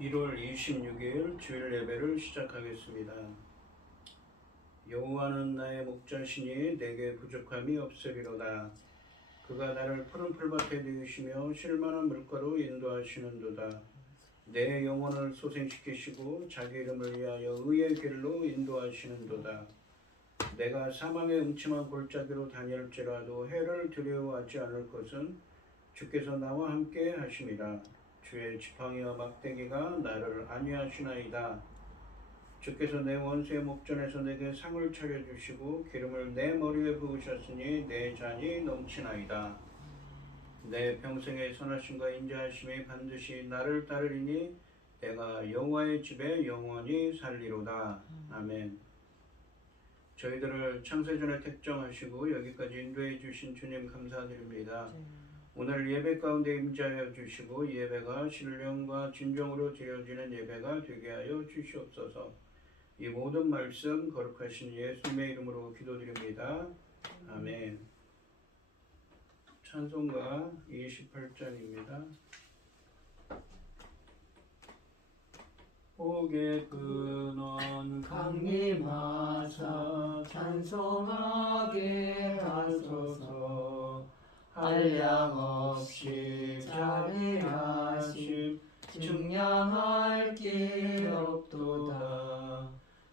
1월 26일 주일 예배를 시작하겠습니다. 여호와는 나의 목자시니 내게 부족함이 없으리로다. 그가 나를 푸른 풀밭에 누이시며 쉴만한 물가로 인도하시는도다. 내 영혼을 소생시키시고 자기 이름을 위하여 의의 길로 인도하시는도다. 내가 사망의 음침한 골짜기로 다닐지라도 해를 두려워하지 않을 것은 주께서 나와 함께 하심이라. 주의 지팡이와 막대기가 나를 안위하시나이다. 주께서 내 원수의 목전에서 내게 상을 차려주시고 기름을 내 머리에 부으셨으니 내 잔이 넘치나이다. 내 평생의 선하심과 인자하심이 반드시 나를 따르리니 내가 여호와의 집에 영원히 살리로다. 아멘. 저희들을 창세전에 택정하시고 여기까지 인도해 주신 주님 감사드립니다. 오늘 예배 가운데 임재하여 주시고 예배가 신령과 진정으로 드려지는 예배가 되게 하여 주시옵소서. 이 모든 말씀 거룩하신 예수님의 이름으로 기도드립니다. 아멘. 찬송가 28장입니다. 복의 근원 강림하사 찬송하게 하소서. 한량없이 자비하심 증량할 길 없도다.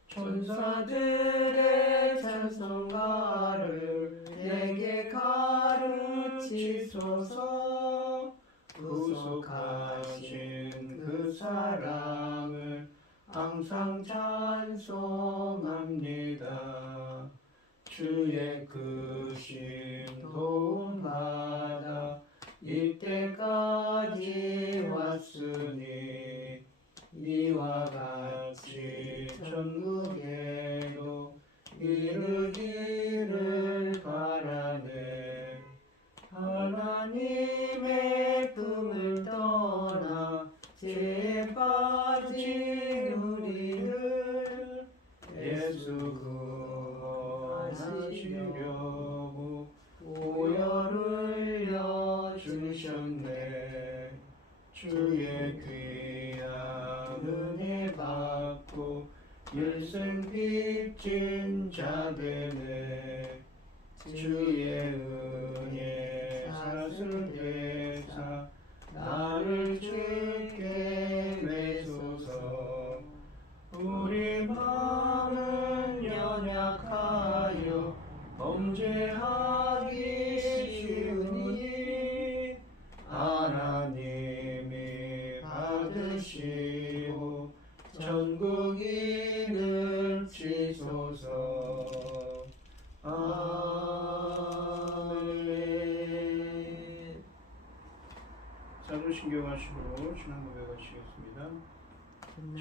천사들의 찬송가를 내게 가르치소서. 구속하신 그 사랑을 항상 찬송합니다. 주의 크신 도움받아 이때까지 왔으니 이와 같이 천국에도 이르기를 바라네. 하나님의 품을 떠나 죄에 빠진 우리를 예수 구원하시려고 보혈을 흘려주셨네. 주의 귀한 은혜 받고 일생 빚진 자 되네. 주의 은혜 사슬되사 나를 주께 매소서. 우리 마음은 연약하여 범죄하기 쉬우니 하나님이 받으시고 천국인을 지소서. 아멘. 사도신경하시고 신앙 고백하시겠습니다.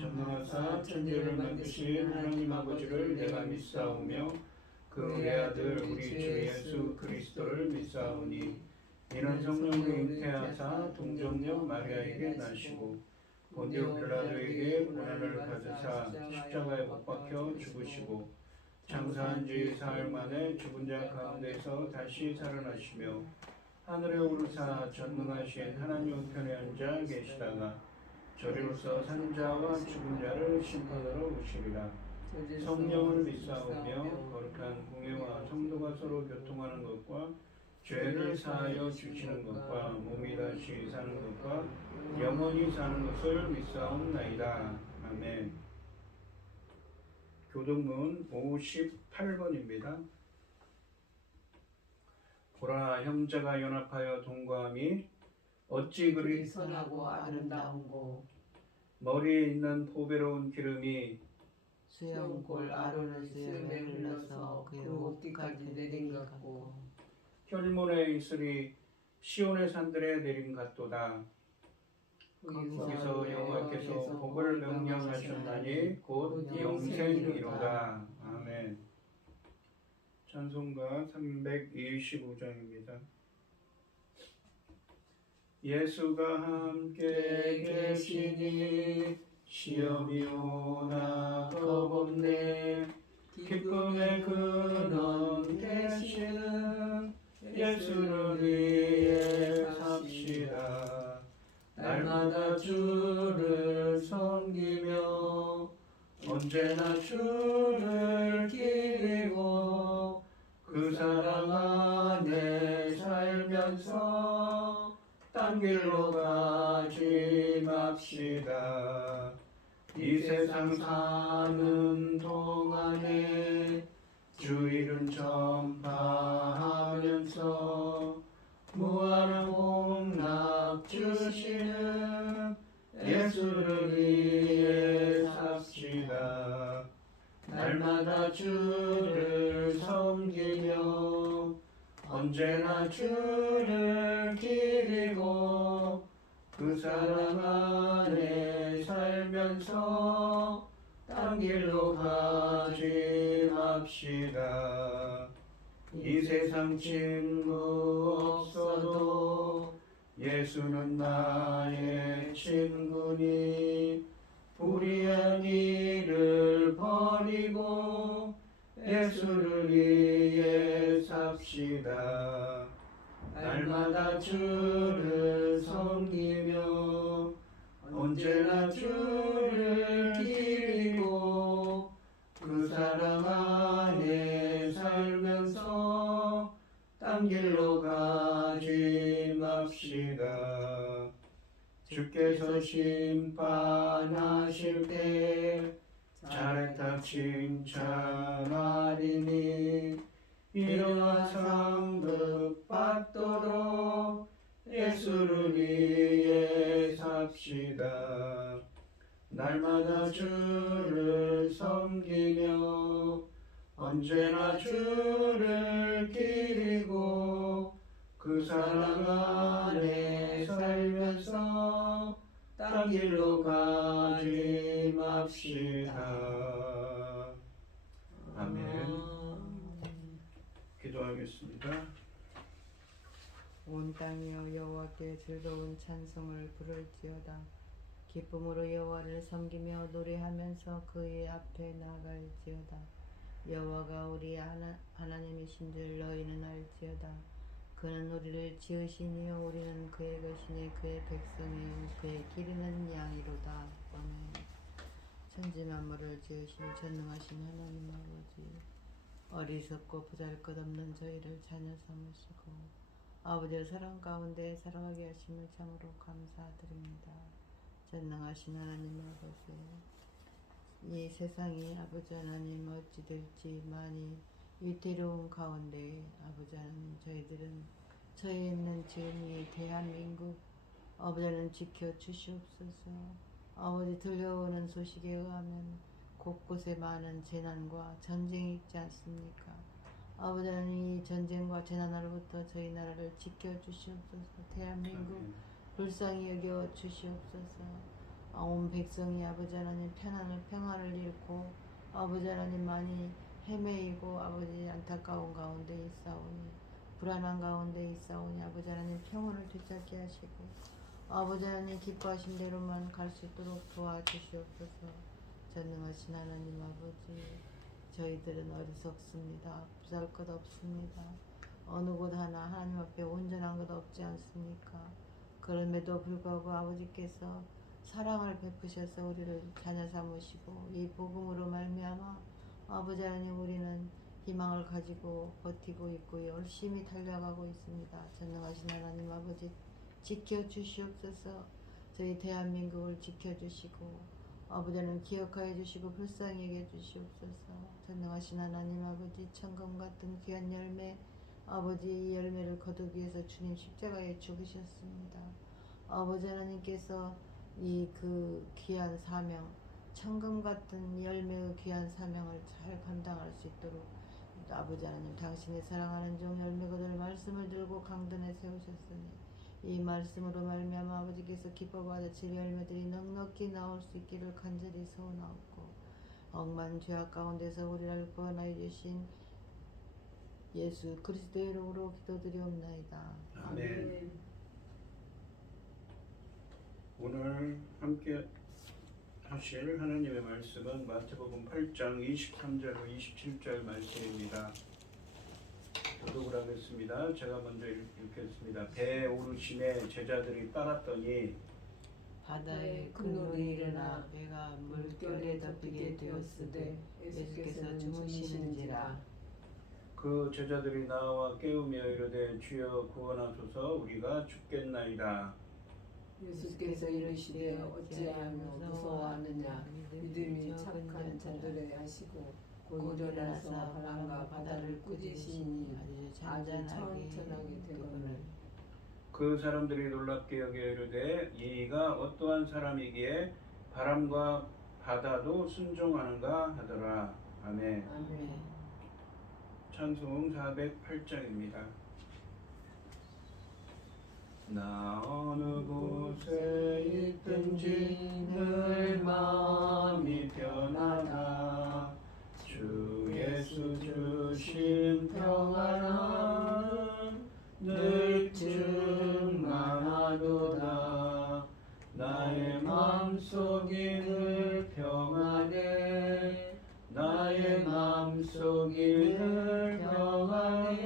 전능하사 천지를 만드신 하나님 아버지를 내가 믿사오며 그 외아들 우리 주 예수 그리스도를 믿사오니 이는 성령으로 잉태하사 동정녀 마리아에게 나시고 본디오 빌라도에게 고난을 받으사 십자가에 못 박혀 죽으시고 장사한 지 사흘 만에 죽은 자 가운데서 다시 살아나시며 하늘에 오르사 전능하신 하나님 우편에 앉아 계시다가 저리로서 산 자와 죽은 자를 심판하러 오시리라. 성령을 믿사오며 거룩한 공예와 성도가 서로 교통하는 것과 죄를 사하여 주시는 것과 몸이 다시 사는 것과 영원히 사는 것을 믿사옵나이다. 아멘. 교동문 58번입니다. 보라, 형제가 연합하여 동거함이 어찌 그리 선하고 아름다운고. 머리에 있는 보배로운 기름이 수염골 아론의 수염에 흘러서 그의 옷뒤까지 내린 것 같고. 혈문에 있으리 시온의 산들에 내림 같도다. 거기서 여호와께서 복을 명령하셨나니 곧 영생이로다. 아멘. 찬송가 325장입니다. 예수가 함께 계시니 시험이 오나 겁없네. 기쁨의 근원 되시는 예수를 위해 삽시다. 날마다 주를 섬기며 언제나 주를 기리고 그 사랑 안에 살면서 딴 길로 가지 맙시다. 이 세상 사는 동안에 주 이름 전파하면서 무한한 복락 주시는 예수를 위해 삽시다. 날마다 주를 섬기며 언제나 주를 기리고 그 사랑 안에 살면서 딴 길로 가지 맙시다. 이 세상 친구 없어도 예수는 나의 친구니 불의한 일을 버리고 예수를 위해 삽시다. 날마다 주를 섬기며 언제나 주를 기리고 그 사랑 안에 살면서 딴 길로 가지 맙시다. 주께서 심판하실 때 잘했다 칭찬하리니 이러한 상급 받도록 예수를 위해 삽시다. 날마다 주를 섬기며 언제나 주를 기리고 그 사랑 안에 살면서 딴 길로 가지 맙시다. 아멘. 기도하겠습니다. 온 땅이여 여호와께 즐거운 찬송을 부를지어다. 기쁨으로 여호와를 섬기며 노래하면서 그의 앞에 나갈지어다. 여호와가 우리 하나님이신 줄 너희는 알지어다. 그는 우리를 지으시니요 우리는 그의 것이니 그의 백성이요 그의 기르는 양이로다. 아멘. 천지 만물을 지으신 전능하신 하나님 아버지, 어리석고 보잘것없는 저희를 자녀 삼으시고 아버지의 사랑 가운데 살아가게 하심을 참으로 감사드립니다. 전능하신 하나님 아버지, 이 세상이 아버지 하나님 어찌 될지 많이 위태로운 가운데 아버지 하나님 저희들은 처해 있는 지금 이 대한민국 아버지 하나님 지켜주시옵소서. 아버지 들려오는 소식에 의하면 곳곳에 많은 재난과 전쟁이 있지 않습니까? 아버지 하나님 이 전쟁과 재난으로부터 저희 나라를 지켜주시옵소서. 대한민국 불쌍히 여겨 주시옵소서. 온 백성이 아버지 하나님 평안을 잃고 아버지 하나님 많이 헤매이고 아버지 안타까운 가운데 있사오니 불안한 가운데 있사오니 아버지 하나님 평온을 되찾게 하시고 아버지 하나님 기뻐하신 대로만 갈 수 있도록 도와주시옵소서. 전능하신 하나님 아버지, 저희들은 어리석습니다. 보잘것 없습니다. 어느 곳 하나 하나님 앞에 온전한 것 없지 않습니까? 그럼에도 불구하고 아버지께서 사랑을 베푸셔서 우리를 자녀 삼으시고 이 복음으로 말미암아 아버지 하나님 우리는 희망을 가지고 버티고 있고 열심히 달려가고 있습니다. 전능하신 하나님 아버지 지켜주시옵소서. 저희 대한민국을 지켜주시고 아버지 하나님 기억하여 주시고 불쌍히 여겨 주시옵소서. 전능하신 하나님 아버지 천금 같은 귀한 열매 아버지 이 열매를 거두기 위해서 주님 십자가에 죽으셨습니다. 아버지 하나님께서 이 그 귀한 사명 천금 같은 열매의 귀한 사명을 잘 감당할 수 있도록 아버지 하나님 당신의 사랑하는 종 열매 거둘 말씀을 들고 강단에 세우셨으니 이 말씀으로 말미암아 아버지께서 기뻐 받으실 열매들이 넉넉히 나올 수 있기를 간절히 소원하옵고 억만 죄악 가운데서 우리를 구원하여 주신 예수 그리스도의 이름으로 기도드리옵나이다. 아멘. 오늘 함께 하실 하나님의 말씀은 마태복음 8장 23절로 27절 말씀입니다. 교독을 하겠습니다. 제가 먼저 읽겠습니다. 배에 오르심에 제자들이 따랐더니 바다에 큰 물이 일어나 배가 물결에 덮이게 되었으되 예수께서 주무시는지라. 그 제자들이 나와 깨우며 이르되 주여 구원하소서 우리가 죽겠나이다. 예수께서 이르시되 어찌하여 무서워하느냐. 믿음이 착한 자들의 하시고 곧 일어나서 바람과 바다를 꾸짖으시니 아주 천천하게 되거늘. 그 사람들이 놀랍게 여겨 이르되 이가 어떠한 사람이기에 바람과 바다도 순종하는가 하더라. 아멘. 아멘. 찬송 408장입니다. 나 어느 곳에 있든지 늘 마음이 편하다. 주 예수 주신 평안은 늘 충만하도다. 나의 마음속이 늘 평안해. 나의 마음속이 늘 평안해.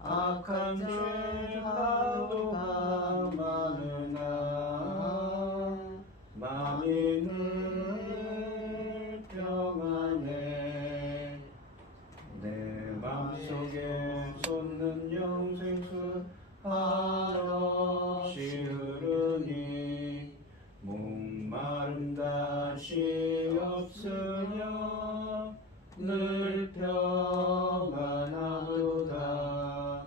악한 죄 파도가 많으나 마음이 늘 평안해. 내 마음속에 솟는 영생수 한없이 흐르니 목마름 다시 없으며 늘 평안하도다.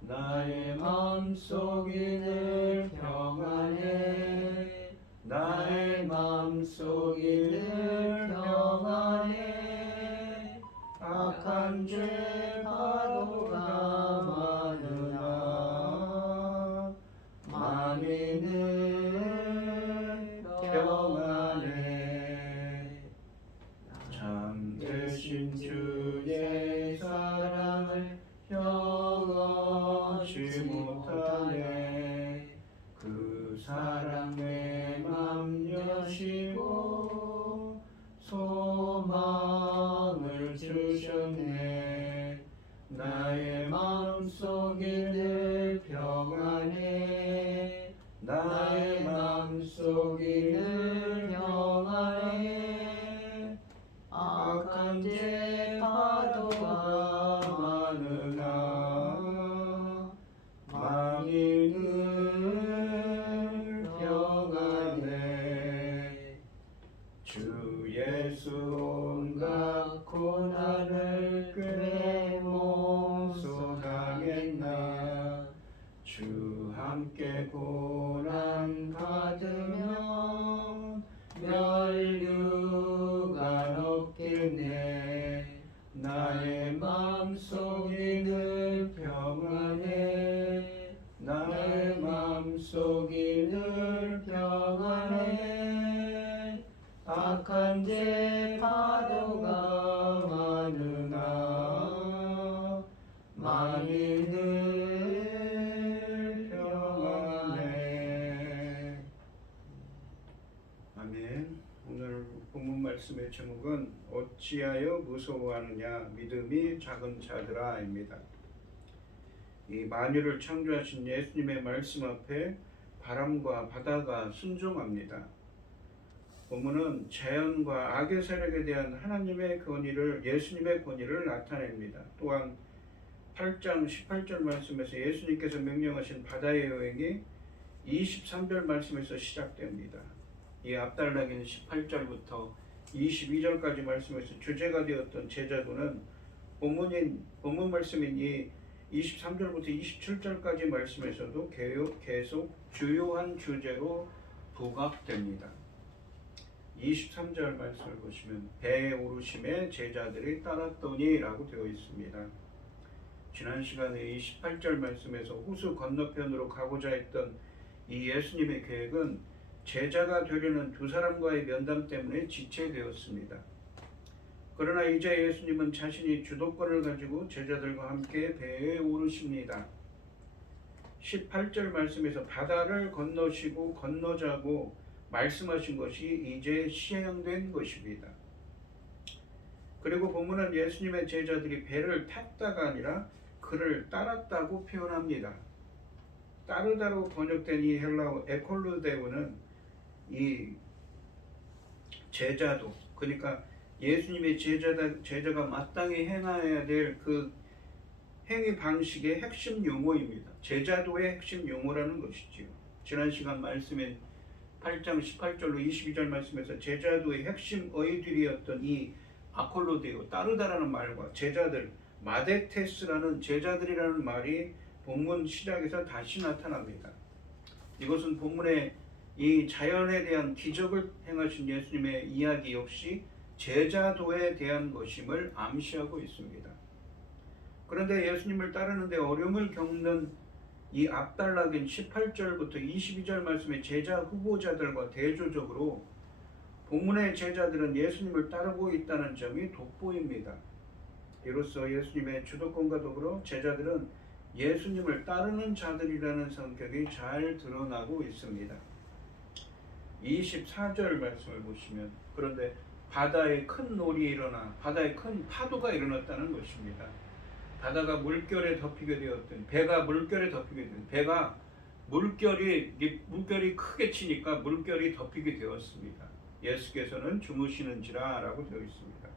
나의 마음속이 늘 평안해. 나의 마음속이 늘 평안해. 악한 죄 파도가 많으나 마음이 늘 평안해. 참 되신 주의 사랑을 경험치 못하네. 그 사랑 내 맘 여시고 소망을 주셨네. 나의 마음속이 늘 평안해. 나의 마음속이 늘 평안해. 악한 죄 파도가 많으나 마음이 늘 평안해. 주 예수 온갖 고난을 꽤 몽소당했나. 주 함께 고난 받으면 멸류관 없겠네. 나의 마음속이 늘 평안해. 나의 마음속이 늘 평안해. 악한 죄 파도가 많으나 마음이 늘 평안해. 아멘. 오늘 본문 말씀의 제목은 어찌하여 무서워하느냐 믿음이 작은 자들아입니다. 이 만유를 창조하신 예수님의 말씀 앞에 바람과 바다가 순종합니다. 본문은 자연과 악의 세력에 대한 하나님의 권위를, 예수님의 권위를 나타냅니다. 또한 8장 18절 말씀에서 예수님께서 명령하신 바다의 여행이 23절 말씀에서 시작됩니다. 이 앞달라기는 18절부터 22절까지 말씀에서 주제가 되었던 제자도는 본문 말씀인 이 23절부터 27절까지 말씀에서도 계속 주요한 주제로 부각됩니다. 23절 말씀을 보시면 배에 오르심에 제자들이 따랐더니 라고 되어 있습니다. 지난 시간에 28절 말씀에서 호수 건너편으로 가고자 했던 이 예수님의 계획은 제자가 되려는 두 사람과의 면담 때문에 지체되었습니다. 그러나 이제 예수님은 자신이 주도권을 가지고 제자들과 함께 배에 오르십니다. 18절 말씀에서 바다를 건너시고 건너자고 말씀하신 것이 이제 시행된 것입니다. 그리고 본문은 예수님의 제자들이 배를 탔다가 아니라 그를 따랐다고 표현합니다. 따르다로 번역된 이 헬라어 에콜로데오는 이 제자도, 그러니까 예수님의 제자가 마땅히 행해야 될 그 행위 방식의 핵심 용어입니다. 제자도의 핵심 용어라는 것이지요. 지난 시간 말씀인 8장 18절로 22절 말씀에서 제자도의 핵심 어휘들이었던 이 아콜로데오, 따르다라는 말과 제자들, 마데테스라는 제자들이라는 말이 본문 시작에서 다시 나타납니다. 이것은 본문의 이 자연에 대한 기적을 행하신 예수님의 이야기 역시 제자도에 대한 것임을 암시하고 있습니다. 그런데 예수님을 따르는데 어려움을 겪는 이 앞단락인 18절부터 22절 말씀의 제자 후보자들과 대조적으로 본문의 제자들은 예수님을 따르고 있다는 점이 돋보입니다. 이로써 예수님의 주도권과 더불어 제자들은 예수님을 따르는 자들이라는 성격이 잘 드러나고 있습니다. 24절 말씀을 보시면, 그런데 바다에 큰 놀이 일어나 바다에 큰 파도가 일어났다는 것입니다. 바다가 물결에 덮이게 되었던, 배가 물결에 덮이게 된, 배가 물결이 크게 치니까 물결이 덮이게 되었습니다. 예수께서는 주무시는지라 라고 되어 있습니다.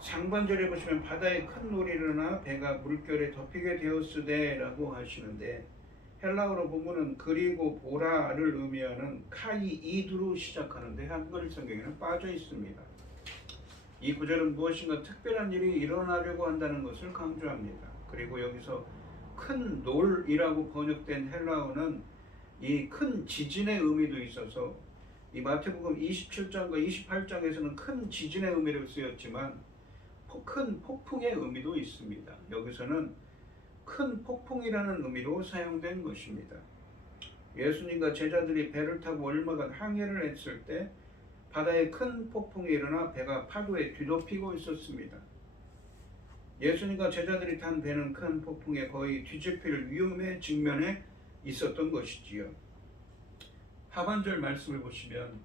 상반절에 보시면 바다에 큰 놀이 일어나 배가 물결에 덮이게 되었으되 라고 하시는데, 헬라어로 본문은 그리고 보라를 의미하는 카이이드로 시작하는데 한글 성경에는 빠져 있습니다. 이 구절은 무엇인가 특별한 일이 일어나려고 한다는 것을 강조합니다. 그리고 여기서 큰 놀이라고 번역된 헬라어는 이 큰 지진의 의미도 있어서 이 마태복음 27장과 28장에서는 큰 지진의 의미로 쓰였지만 큰 폭풍의 의미도 있습니다. 여기서는 큰 폭풍이라는 의미로 사용된 것입니다. 예수님과 제자들이 배를 타고 얼마간 항해를 했을 때 바다에 큰 폭풍이 일어나 배가 파도에 뒤덮이고 있었습니다. 예수님과 제자들이 탄 배는 큰 폭풍에 거의 뒤집힐 위험에 직면해 있었던 것이지요. 하반절 말씀을 보시면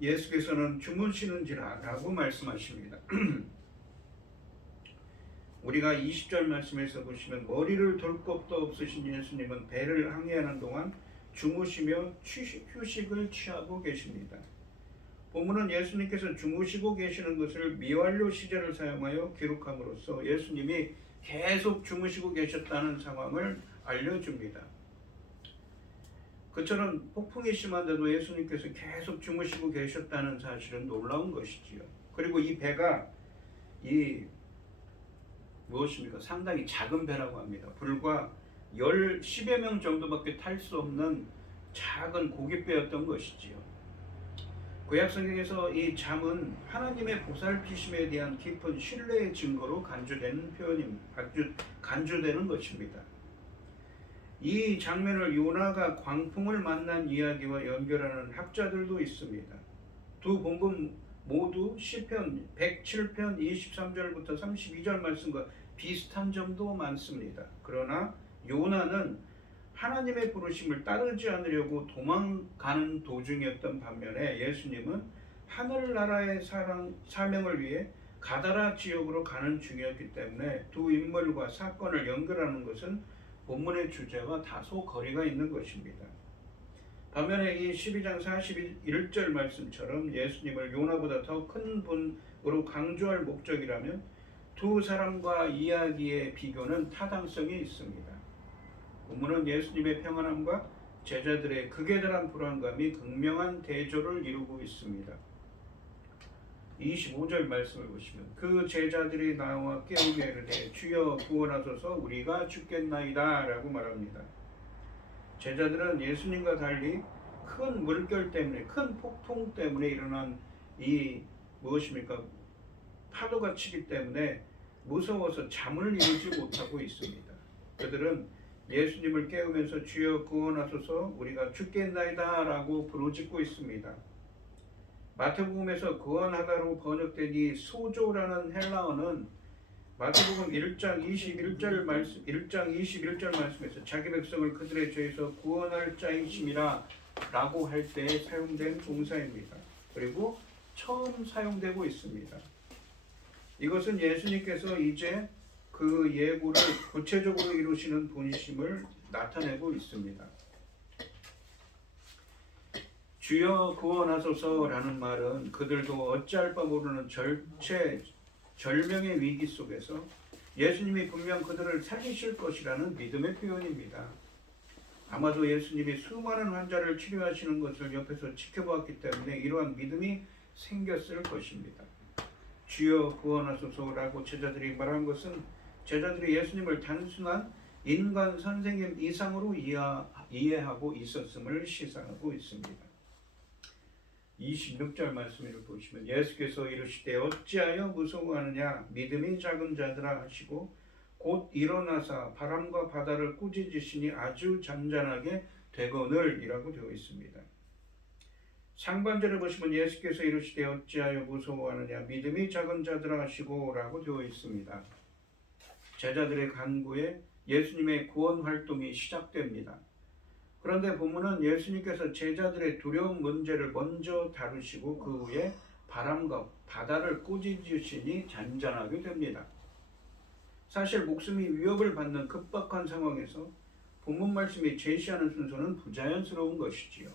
예수께서는 주무시는지라 라고 말씀하십니다. 우리가 20절 말씀에서 보시면 머리를 돌 것도 없으신 예수님은 배를 항해하는 동안 주무시며 휴식을 취하고 계십니다. 본문은 예수님께서 주무시고 계시는 것을 미완료 시제를 사용하여 기록함으로써 예수님이 계속 주무시고 계셨다는 상황을 알려줍니다. 그처럼 폭풍이 심한데도 예수님께서 계속 주무시고 계셨다는 사실은 놀라운 것이지요. 그리고 이 배가 무엇입니까? 상당히 작은 배라고 합니다. 불과 10여 명 정도밖에 탈 수 없는 작은 고깃배였던 것이지요. 구약 성경에서 이 잠은 하나님의 보살피심에 대한 깊은 신뢰의 증거로 간주되는 간주되는 것입니다. 이 장면을 요나가 광풍을 만난 이야기와 연결하는 학자들도 있습니다. 두 본문 모두 시편 107편 23절부터 32절 말씀과 비슷한 점도 많습니다. 그러나 요나는 하나님의 부르심을 따르지 않으려고 도망가는 도중이었던 반면에 예수님은 하늘나라의 사명을 위해 가다라 지역으로 가는 중이었기 때문에 두 인물과 사건을 연결하는 것은 본문의 주제와 다소 거리가 있는 것입니다. 반면에 이 12장 41절 말씀처럼 예수님을 요나보다 더 큰 분으로 강조할 목적이라면 두 사람과 이야기의 비교는 타당성이 있습니다. 본문은 예수님의 평안함과 제자들의 극에 달한 불안감이 극명한 대조를 이루고 있습니다. 25절 말씀을 보시면 그 제자들이 나와 깨우며 이르되 주여 구원하소서 우리가 죽겠나이다 라고 말합니다. 제자들은 예수님과 달리 큰 물결 때문에, 큰 폭풍 때문에 일어난 무엇입니까? 파도가 치기 때문에 무서워서 잠을 이루지 못하고 있습니다. 그들은 예수님을 깨우면서 주여 구원하소서 우리가 죽겠나이다 라고 부르짖고 있습니다. 마태복음에서 구원하다로 번역된 이 소조라는 헬라어는 마태복음 1장 21절 말씀에서 자기 백성을 그들의 죄에서 구원할 자이심이라 라고 할 때 사용된 동사입니다. 그리고 처음 사용되고 있습니다. 이것은 예수님께서 이제 그 예고를 구체적으로 이루시는 분이심을 나타내고 있습니다. 주여 구원하소서라는 말은 그들도 어찌할 바 모르는 절명의 위기 속에서 예수님이 분명 그들을 살리실 것이라는 믿음의 표현입니다. 아마도 예수님이 수많은 환자를 치료하시는 것을 옆에서 지켜보았기 때문에 이러한 믿음이 생겼을 것입니다. 주여 구원하소서라고 제자들이 말한 것은 제자들이 예수님을 단순한 인간 선생님 이상으로 이해하고 있었음을 시사하고 있습니다. 26절 말씀을 보시면 예수께서 이르시되 어찌하여 무서워하느냐 믿음이 작은 자들아 하시고 곧 일어나사 바람과 바다를 꾸짖으시니 아주 잔잔하게 되거늘 이라고 되어 있습니다. 상반절에 보시면 예수께서 이르시되 어찌하여 무서워하느냐 믿음이 작은 자들아 하시고 라고 되어 있습니다. 제자들의 간구에 예수님의 구원 활동이 시작됩니다. 그런데 본문은 예수님께서 제자들의 두려운 문제를 먼저 다루시고 그 후에 바람과 바다를 꾸짖으시니 잔잔하게 됩니다. 사실 목숨이 위협을 받는 급박한 상황에서 본문 말씀이 제시하는 순서는 부자연스러운 것이지요.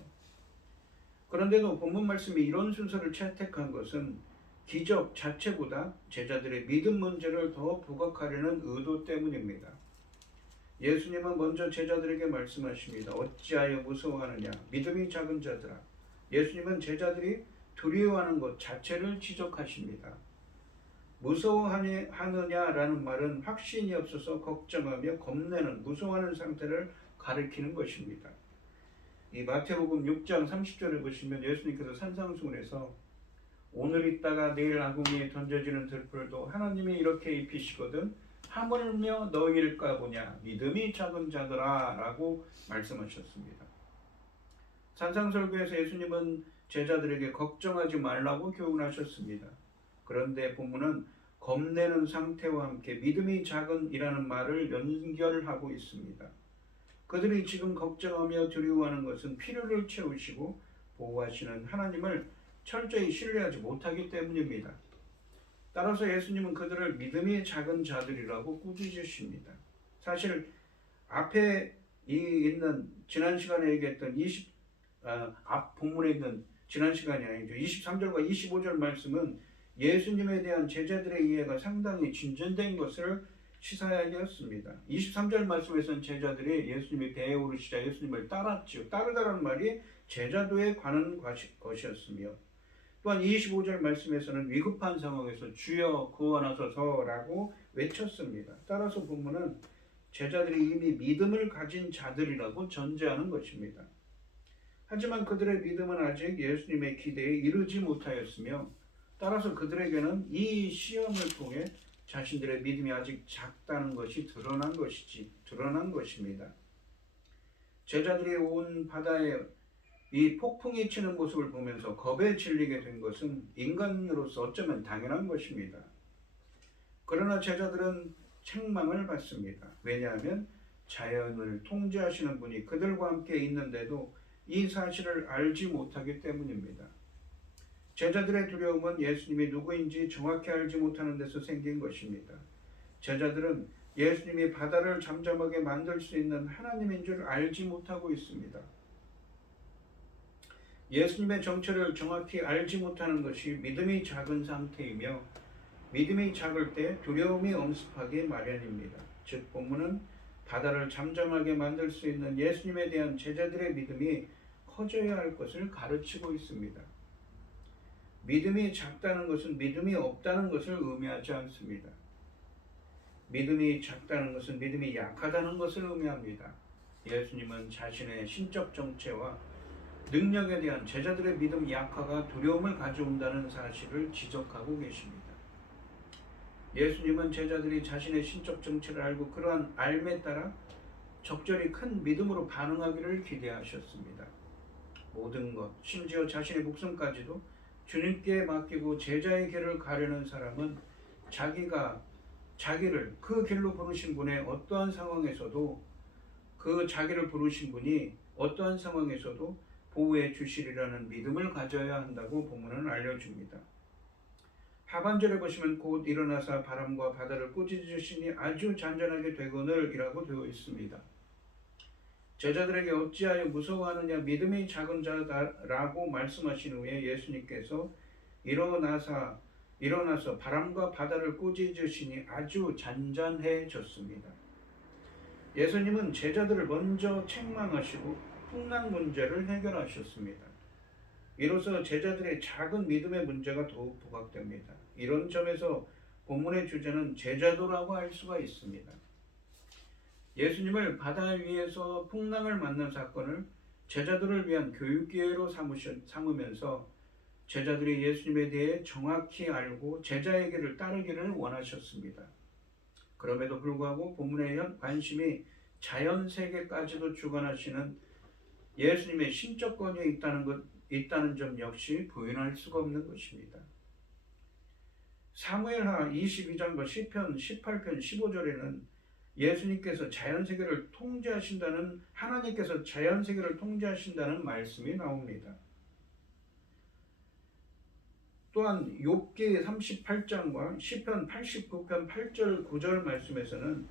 그런데도 본문 말씀이 이런 순서를 채택한 것은 기적 자체보다 제자들의 믿음 문제를 더 부각하려는 의도 때문입니다. 예수님은 먼저 제자들에게 말씀하십니다. 어찌하여 무서워하느냐 믿음이 작은 자들아. 예수님은 제자들이 두려워하는 것 자체를 지적하십니다. 무서워하느냐라는 말은 확신이 없어서 걱정하며 겁내는 무서워하는 상태를 가리키는 것입니다. 이 마태복음 6장 30절을 보시면 예수님께서 산상수훈에서 오늘 있다가 내일 아궁이에 던져지는 들풀도 하나님이 이렇게 입히시거든 하물며 너희일까 보냐 믿음이 작은 자들아 라고 말씀하셨습니다. 산상설교에서 예수님은 제자들에게 걱정하지 말라고 교훈하셨습니다. 그런데 본문은 겁내는 상태와 함께 믿음이 작은 이라는 말을 연결하고 있습니다. 그들이 지금 걱정하며 두려워하는 것은 필요를 채우시고 보호하시는 하나님을 철저히 신뢰하지 못하기 때문입니다. 따라서 예수님은 그들을 믿음이 작은 자들이라고 꾸짖으십니다. 사실 앞에 있는 지난 시간에 얘기했던 앞 본문에 있는 지난 시간이 아니죠. 23절과 25절 말씀은 예수님에 대한 제자들의 이해가 상당히 진전된 것을 시사하였습니다. 23절 말씀에서는 제자들이 예수님의 배에 오르시자 예수님을 따랐죠. 따르다라는 말이 제자도에 관한 것이었으며 또한 25절 말씀에서는 위급한 상황에서 주여 구원하소서라고 외쳤습니다. 따라서 본문은 제자들이 이미 믿음을 가진 자들이라고 전제하는 것입니다. 하지만 그들의 믿음은 아직 예수님의 기대에 이르지 못하였으며 따라서 그들에게는 이 시험을 통해 자신들의 믿음이 아직 작다는 것이 드러난 것입니다. 제자들이 온 바다에 이 폭풍이 치는 모습을 보면서 겁에 질리게 된 것은 인간으로서 어쩌면 당연한 것입니다. 그러나 제자들은 책망을 받습니다. 왜냐하면 자연을 통제하시는 분이 그들과 함께 있는데도 이 사실을 알지 못하기 때문입니다. 제자들의 두려움은 예수님이 누구인지 정확히 알지 못하는 데서 생긴 것입니다. 제자들은 예수님이 바다를 잠잠하게 만들 수 있는 하나님인 줄 알지 못하고 있습니다. 예수님의 정체를 정확히 알지 못하는 것이 믿음이 작은 상태이며 믿음이 작을 때 두려움이 엄습하기 마련입니다. 즉 본문은 바다를 잠잠하게 만들 수 있는 예수님에 대한 제자들의 믿음이 커져야 할 것을 가르치고 있습니다. 믿음이 작다는 것은 믿음이 없다는 것을 의미하지 않습니다. 믿음이 작다는 것은 믿음이 약하다는 것을 의미합니다. 예수님은 자신의 신적 정체와 능력에 대한 제자들의 믿음 약화가 두려움을 가져온다는 사실을 지적하고 계십니다. 예수님은 제자들이 자신의 신적 정체를 알고 그러한 알매 따라 적절히 큰 믿음으로 반응하기를 기대하셨습니다. 모든 것, 심지어 자신의 목숨까지도 주님께 맡기고 제자의 길을 가려는 사람은 자기를 그 길로 부르신 분의 어떠한 상황에서도 그 자기를 부르신 분이 어떠한 상황에서도 보호해 주시리라는 믿음을 가져야 한다고 본문은 알려줍니다. 하반절에 보시면 곧 일어나사 바람과 바다를 꾸짖으시니 아주 잔잔하게 되거늘 이라고 되어 있습니다. 제자들에게 어찌하여 무서워하느냐 믿음이 작은 자라고 말씀하신 후에 예수님께서 일어나서 바람과 바다를 꾸짖으시니 아주 잔잔해졌습니다. 예수님은 제자들을 먼저 책망하시고 풍랑 문제를 해결하셨습니다. 이로써 제자들의 작은 믿음의 문제가 더욱 부각됩니다. 이런 점에서 본문의 주제는 제자도라고 할 수가 있습니다. 예수님을 바다 위에서 풍랑을 만난 사건을 제자들을 위한 교육 기회로 삼으면서 제자들이 예수님에 대해 정확히 알고 제자의 길을 따르기를 원하셨습니다. 그럼에도 불구하고 본문의 관심이 자연 세계까지도 주관하시는 예수님의 신적 권위에 있다는 점 역시 부인할 수가 없는 것입니다. 사무엘하 22장과 시편 18편 15절에는 예수님께서 하나님께서 자연 세계를 통제하신다는 말씀이 나옵니다. 또한 욥기 38장과 시편 89편 8절 9절 말씀에서는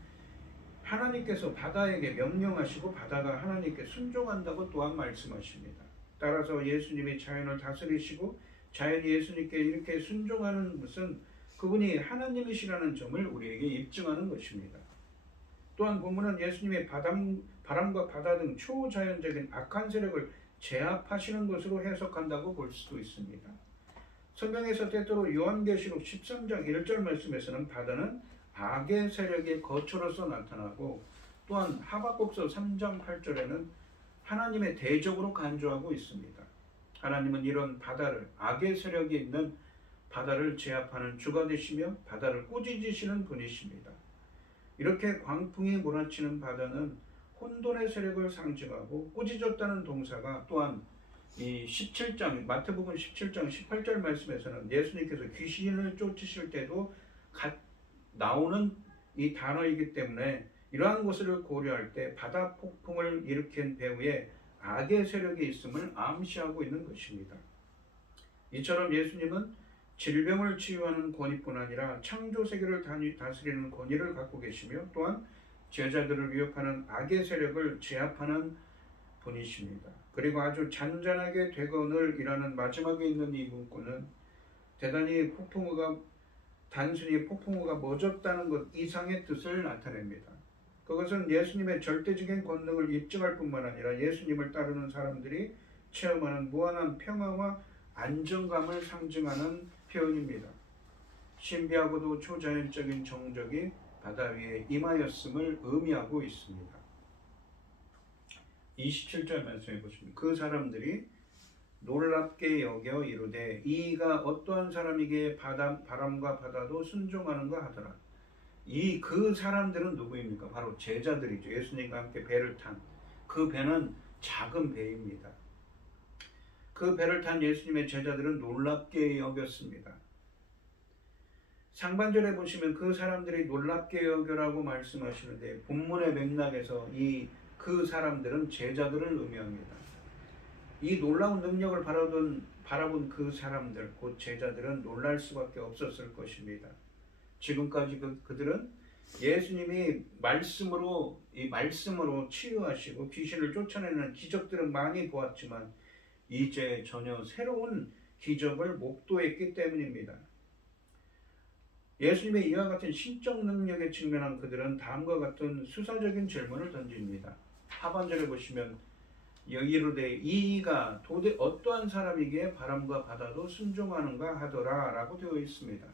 하나님께서 바다에게 명령하시고 바다가 하나님께 순종한다고 또한 말씀하십니다. 따라서 예수님이 자연을 다스리시고 자연이 예수님께 이렇게 순종하는 것은 그분이 하나님이시라는 점을 우리에게 입증하는 것입니다. 또한 본문은 예수님이 바람과 바다 등 초자연적인 악한 세력을 제압하시는 것으로 해석한다고 볼 수도 있습니다. 성경에서 때때로 요한계시록 13장 1절 말씀에서는 바다는 악의 세력의 거처로서 나타나고 또한 하박국서 3장 8절에는 하나님의 대적으로 간주하고 있습니다. 하나님은 이런 악의 세력이 있는 바다를 제압하는 주가 되시며 바다를 꾸짖으시는 분이십니다. 이렇게 광풍이 몰아치는 바다는 혼돈의 세력을 상징하고 꾸짖었다는 동사가 또한 이 마태복음 17장 18절 말씀에서는 예수님께서 귀신을 쫓으실 때도 나오는 이 단어이기 때문에 이러한 것을 고려할 때 바다 폭풍을 일으킨 배후에 악의 세력이 있음을 암시하고 있는 것입니다. 이처럼 예수님은 질병을 치유하는 권위뿐 아니라 창조 세계를 다스리는 권위를 갖고 계시며 또한 제자들을 위협하는 악의 세력을 제압하는 분이십니다. 그리고 아주 잔잔하게 되거늘 이라는 마지막에 있는 이 문구는 단순히 폭풍우가 멎었다는 것 이상의 뜻을 나타냅니다. 그것은 예수님의 절대적인 권능을 입증할 뿐만 아니라 예수님을 따르는 사람들이 체험하는 무한한 평화와 안정감을 상징하는 표현입니다. 신비하고도 초자연적인 정적이 바다 위에 임하였음을 의미하고 있습니다. 27절 말씀해 보시면 그 사람들이 놀랍게 여겨 이르되 이가 어떠한 사람이기에 바람과 바다도 순종하는가 하더라. 그 사람들은 누구입니까? 바로 제자들이죠. 예수님과 함께 배를 탄 그 배는 작은 배입니다. 그 배를 탄 예수님의 제자들은 놀랍게 여겼습니다. 상반절에 보시면 그 사람들이 놀랍게 여겨라고 말씀하시는데 본문의 맥락에서 그 사람들은 제자들을 의미합니다. 이 놀라운 능력을 바라본 그 사람들, 곧 제자들은 놀랄 수밖에 없었을 것입니다. 지금까지 그들은 예수님이 말씀으로 치유하시고 귀신을 쫓아내는 기적들은 많이 보았지만 이제 전혀 새로운 기적을 목도했기 때문입니다. 예수님의 이와 같은 신적 능력에 직면한 그들은 다음과 같은 수사적인 질문을 던집니다. 하반절에 보시면 이르되 이가 도대체 어떠한 사람이기에 바람과 바다도 순종하는가 하더라 라고 되어 있습니다.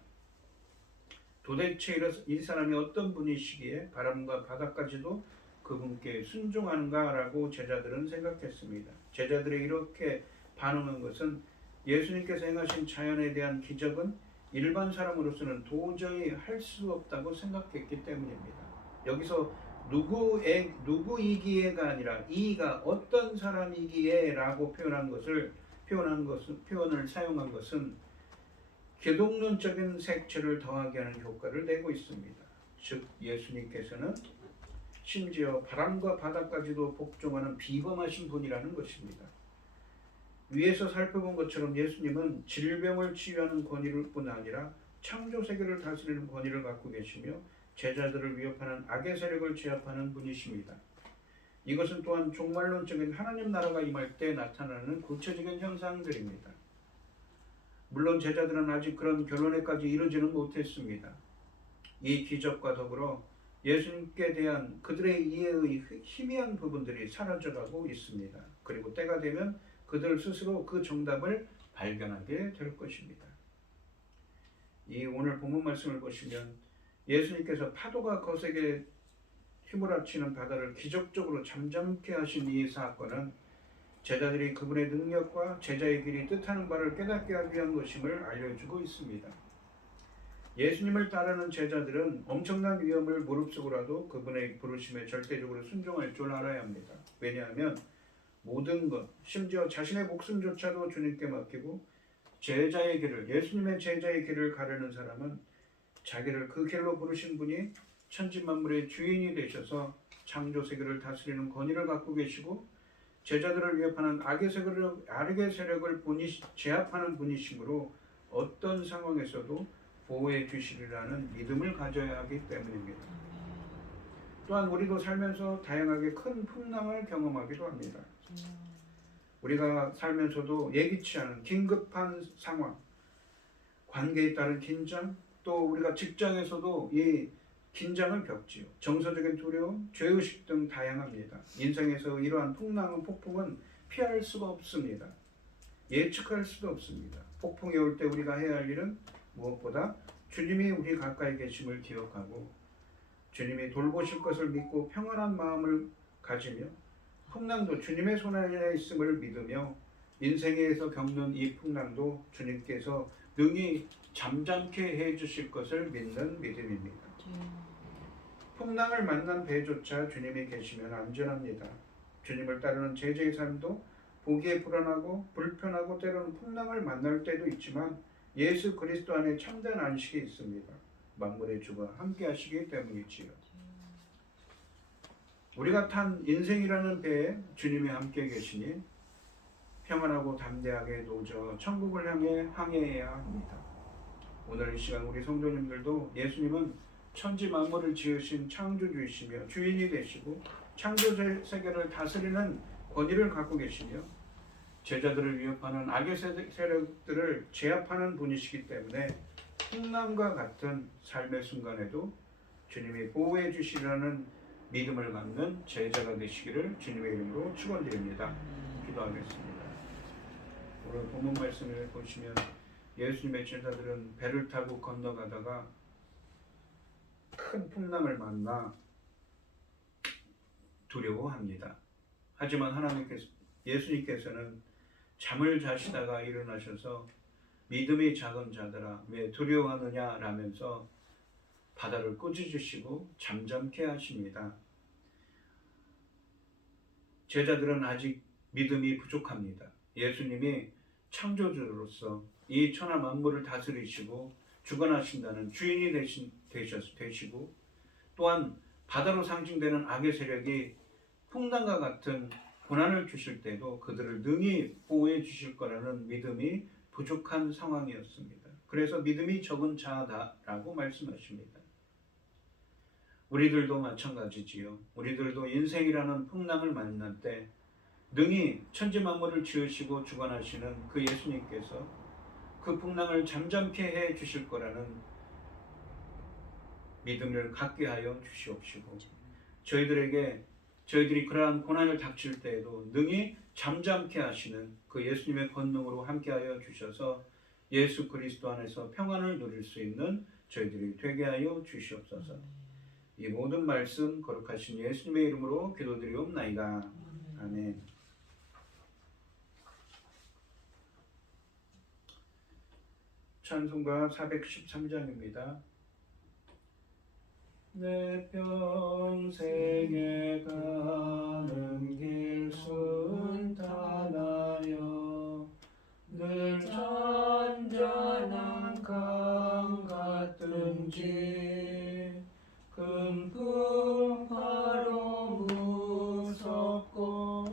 도대체 이 사람이 어떤 분이시기에 바람과 바다까지도 그분께 순종하는가 라고 제자들은 생각했습니다. 제자들이 이렇게 반응한 것은 예수님께서 행하신 자연에 대한 기적은 일반 사람으로서는 도저히 할 수 없다고 생각했기 때문입니다. 여기서 누구이기에가 아니라 이가 어떤 사람이기에 라고 표현을 사용한 것은 기독론적인 색채를 더하게 하는 효과를 내고 있습니다. 즉 예수님께서는 심지어 바람과 바다까지도 복종하는 비범하신 분이라는 것입니다. 위에서 살펴본 것처럼 예수님은 질병을 치유하는 권위뿐 아니라 창조 세계를 다스리는 권위를 갖고 계시며 제자들을 위협하는 악의 세력을 제압하는 분이십니다. 이것은 또한 종말론적인 하나님 나라가 임할 때 나타나는 구체적인 현상들입니다. 물론 제자들은 아직 그런 결론에까지 이르지는 못했습니다. 이 기적과 더불어 예수님께 대한 그들의 이해의 희미한 부분들이 사라져가고 있습니다. 그리고 때가 되면 그들 스스로 그 정답을 발견하게 될 것입니다. 이 오늘 본문 말씀을 보시면 예수님께서 파도가 거세게 휘몰아치는 바다를 기적적으로 잠잠케 하신 이 사건은 제자들이 그분의 능력과 제자의 길이 뜻하는 바를 깨닫게 하기 위한 것임을 알려주고 있습니다. 예수님을 따르는 제자들은 엄청난 위험을 무릅쓰고라도 그분의 부르심에 절대적으로 순종할 줄 알아야 합니다. 왜냐하면 모든 것, 심지어 자신의 목숨조차도 주님께 맡기고 제자의 길을, 예수님의 제자의 길을 가르는 사람은 자기를 그 길로 부르신 분이 천지만물의 주인이 되셔서 창조 세계를 다스리는 권위를 갖고 계시고 제자들을 위협하는 악의 세력을 제압하는 분이시므로 어떤 상황에서도 보호해 주시리라는 믿음을 가져야 하기 때문입니다. 또한 우리도 살면서 다양하게 큰 풍랑을 경험하기도 합니다. 우리가 살면서도 예기치 않은 긴급한 상황, 관계에 따른 긴장, 또 우리가 직장에서도 이 긴장을 겪지요. 정서적인 두려움, 죄의식 등 다양합니다. 인생에서 이러한 폭풍은 피할 수가 없습니다. 예측할 수도 없습니다. 폭풍이 올 때 우리가 해야 할 일은 무엇보다 주님이 우리 가까이 계심을 기억하고 주님이 돌보실 것을 믿고 평안한 마음을 가지며 풍랑도 주님의 손 안에 있음을 믿으며 인생에서 겪는 이 풍랑도 주님께서 능히 잠잠케 해주실 것을 믿는 믿음입니다. 풍랑을 만난 배조차 주님이 계시면 안전합니다. 주님을 따르는 제자의 삶도 보기에 불안하고 불편하고 때로는 풍랑을 만날 때도 있지만 예수 그리스도 안에 참된 안식이 있습니다. 만물의 주가 함께 하시기 때문이지요. 우리가 탄 인생이라는 배에 주님이 함께 계시니 평안하고 담대하게 노저 천국을 향해 항해해야 합니다. 오늘 이 시간 우리 성도님들도 예수님은 천지 만물을 지으신 창조주이시며 주인이 되시고 창조 세계를 다스리는 권위를 갖고 계시며 제자들을 위협하는 악의 세력들을 제압하는 분이시기 때문에 풍랑과 같은 삶의 순간에도 주님이 보호해 주시라는 믿음을 갖는 제자가 되시기를 주님의 이름으로 축원드립니다. 기도하겠습니다. 오늘 본문 말씀을 보시면 예수님의 제자들은 배를 타고 건너가다가 큰 풍랑을 만나 두려워합니다. 하지만 예수님께서는 잠을 자시다가 일어나셔서 믿음이 작은 자들아 왜 두려워하느냐 라면서 바다를 꾸짖으시고 잠잠케 하십니다. 제자들은 아직 믿음이 부족합니다. 예수님이 창조주로서 이 천하 만물을 다스리시고 주관하신다는 주인이 되시고 또한 바다로 상징되는 악의 세력이 풍랑과 같은 고난을 주실 때도 그들을 능히 보호해 주실 거라는 믿음이 부족한 상황이었습니다. 그래서 믿음이 적은 자다라고 말씀하십니다. 우리들도 마찬가지지요. 우리들도 인생이라는 풍랑을 만날 때 능히 천지 만물을 지으시고 주관하시는 그 예수님께서 그 풍랑을 잠잠케 해 주실 거라는 믿음을 갖게 하여 주시옵시고 저희들이 그러한 고난을 닥칠 때에도 능히 잠잠케 하시는 그 예수님의 권능으로 함께하여 주셔서 예수 그리스도 안에서 평안을 누릴 수 있는 저희들이 되게 하여 주시옵소서. 이 모든 말씀 거룩하신 예수님의 이름으로 기도드리옵나이다. 아멘. 찬송가 413장입니다. 내 평생에 가는 길 순탄하여 늘 잔잔한 강 같든지 큰 풍파로 무섭고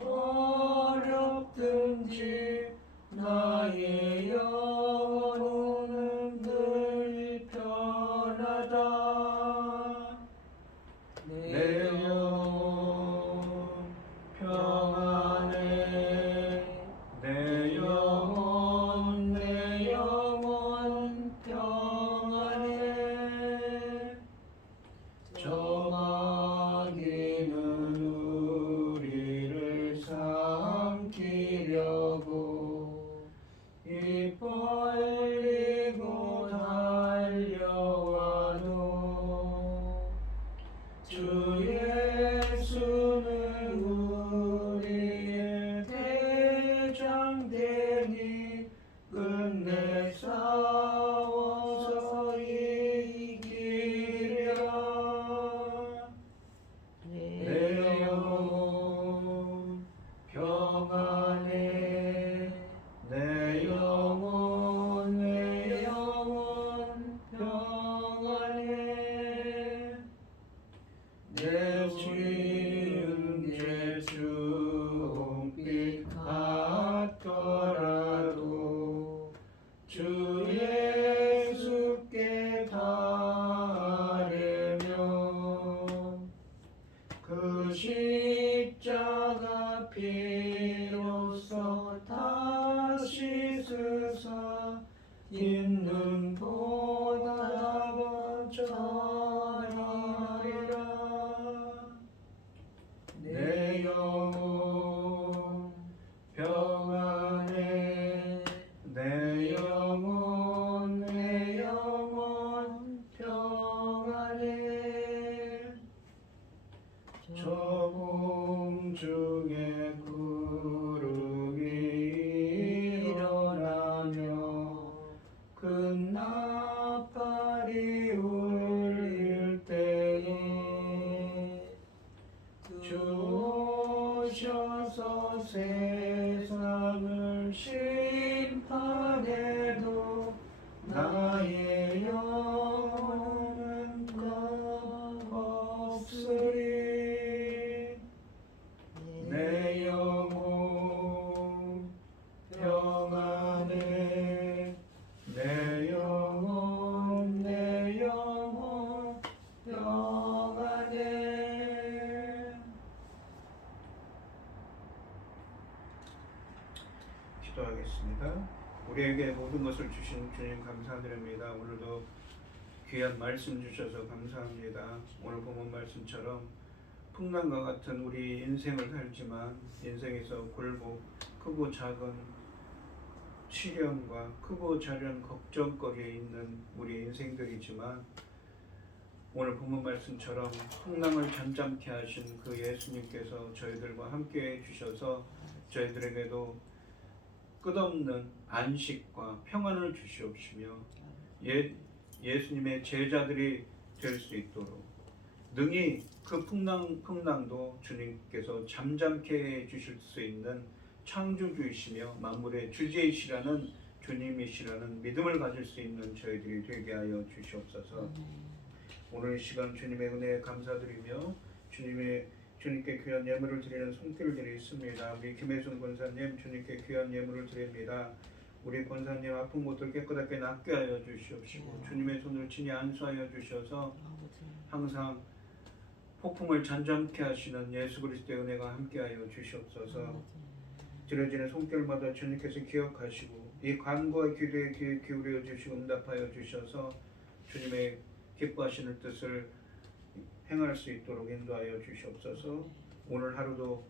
어렵든지 나의 영혼은 늘 편하다. 내 영혼 싸워서 이기랴. 내 영혼 평안해. 내 영혼 평안해. 내 지은 죄 주홍빛 같더라도 주 예수께 바르며 그 십자가 피로써 다 씻으사 있는 보답을 전하리라. 내 영혼 평안해. 내 영혼 평안해. 저 공중에 구름이 일어나며 큰 나팔이 울릴 때에 주 오셔서 세상을 심판해도 나의 영혼은 없으리. 내 영혼 평안해. 내 영혼 평안해. 기도하겠습니다. 우리에게 모든 것을 주신 주님 감사드립니다. 오늘도 귀한 말씀 주셔서 감사합니다. 오늘 본문 말씀처럼 풍랑과 같은 우리 인생을 살지만 인생에서 굴복, 크고 작은 시련과 크고 작은 걱정거리에 있는 우리 인생들이지만 오늘 본문 말씀처럼 풍랑을 잠잠케 하신 그 예수님께서 저희들과 함께 해주셔서 저희들에게도 끝없는 안식과 평안을 주시옵시며 예수님의 제자들이 될 수 있도록 능히 그 풍랑도 주님께서 잠잠케 해주실 수 있는 창조주이시며 만물의 주제이시라는 주님이시라는 믿음을 가질 수 있는 저희들이 되게 하여 주시옵소서. 오늘 이 시간 주님의 은혜에 감사드리며 주님께 귀한 예물을 드리는 손길들이 있습니다. 우리 김혜순 권사님 주님께 귀한 예물을 드립니다. 우리 권사님 아픈 곳을 깨끗하게 낫게 하여 주시옵시고 주님의 손을 친히 안수하여 주셔서 항상 폭풍을 잠잠케 하시는 예수 그리스도의 은혜가 함께하여 주시옵소서. 드려지는 손길마다 주님께서 기억하시고 이 간구와 기도에 귀 기울여 주시고 응답하여 주셔서 주님의 기뻐하시는 뜻을 행할 수 있도록 인도하여 주시옵소서. 오늘 하루도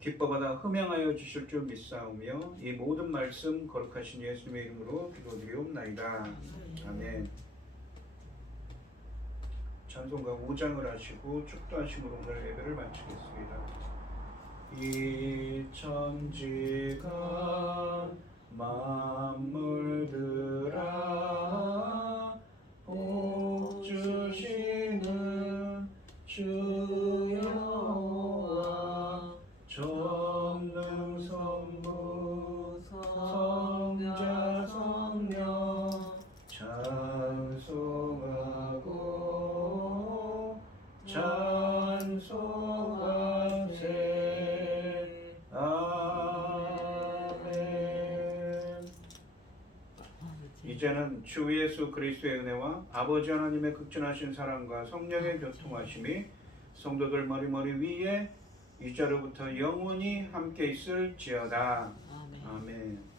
기뻐받아 흠양하여 주실 줄 믿사오며 이 모든 말씀 거룩하신 예수님의 이름으로 기도드리옵나이다. 아멘. 찬송가 5장을 하시고 축도하심으로 오늘 예배를 마치겠습니다. 이 천지가 만물들아 복 주시는 주 여호와 전능성부 성자 성령 찬송하고 찬송하세. 아멘. 이제는 주 예수 그리스도의 은혜와 아버지 하나님의 극진하신 사랑과 성령의 교통하심이 성도들 머리머리 위에 이자로부터 영원히 함께 있을지어다. 아멘.